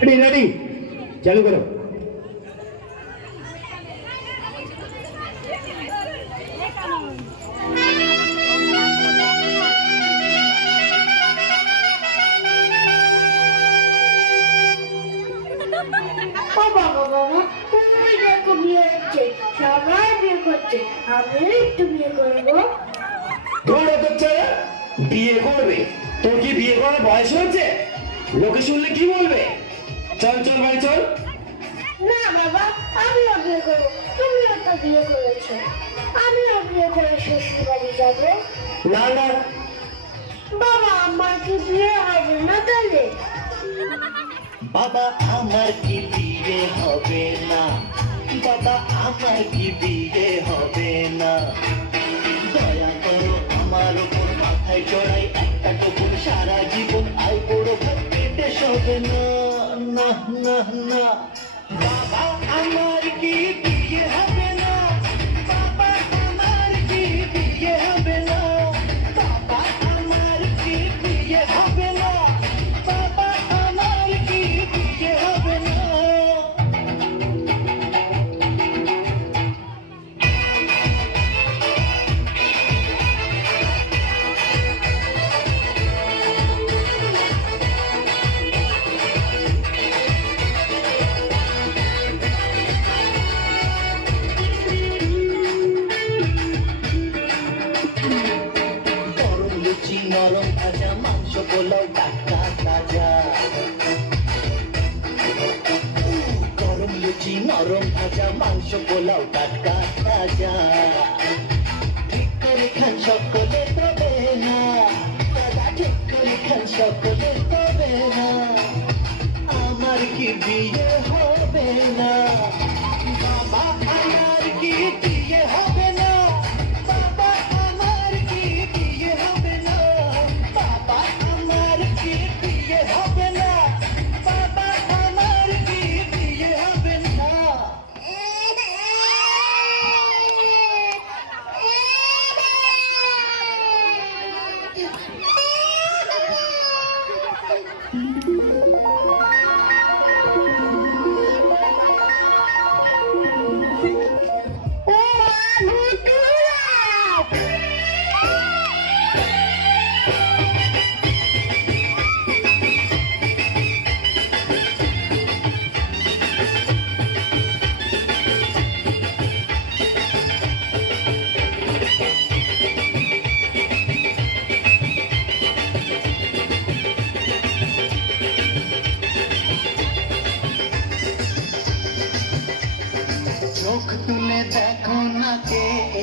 বিয়ে একটু বিয়ে করব। তোমার বিয়ে করবে। তোর কি বিয়ে করার বয়স হচ্ছে লোকে শুনলে কি বলবে? চল চল ভাই চল। না বাবা আমিও বিয়ে করব। তুমিও তো বিয়ে করেছ। আমিও বিয়ে করে শ্বশুর বাড়ি যাব। না না। বাবা আমার কি বিয়ে হবে না তাহলে? বাবা আমার কি বিয়ে হবে না? বাবা আমার কি বিয়ে না বাবা, আমার কি বিয়ে হবে না? বাবা, আমার কি বিয়ে হবে না? বাবা, আমার কি বিয়ে হবে নরম ভাজা মাংস পোলাও টাটকা তাজা। ও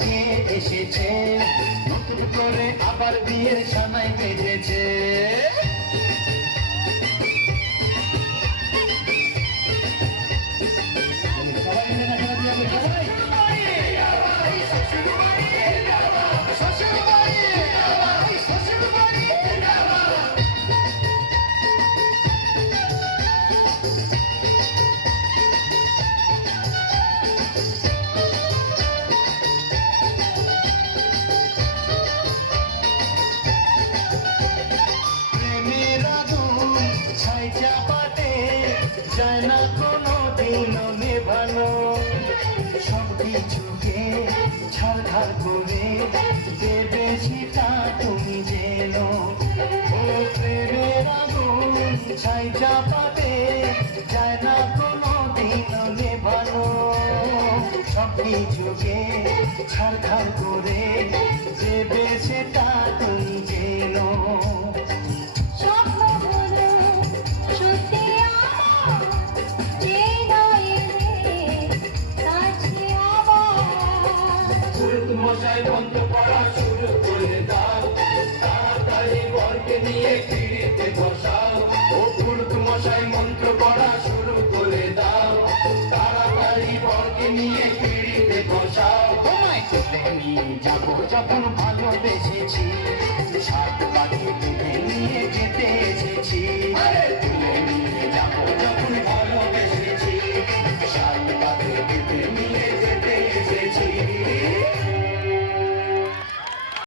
কে এসেছে। নতুন করে আবার বিয়ের সানাই বেজেছে ছাড়খাড় করে দেবে সেটা তুমি যেন ও প্রেমের আগুন ছাই চাপাতে যায় না কোনো দিন নেভানো সব কিছুকে ছাড়খাড় করে দেবে সেটা তুমি যেন স্বপ্নগুলো যাব যখন ভালোবেসেছি সাত পাখি নিয়ে যেতে এসেছি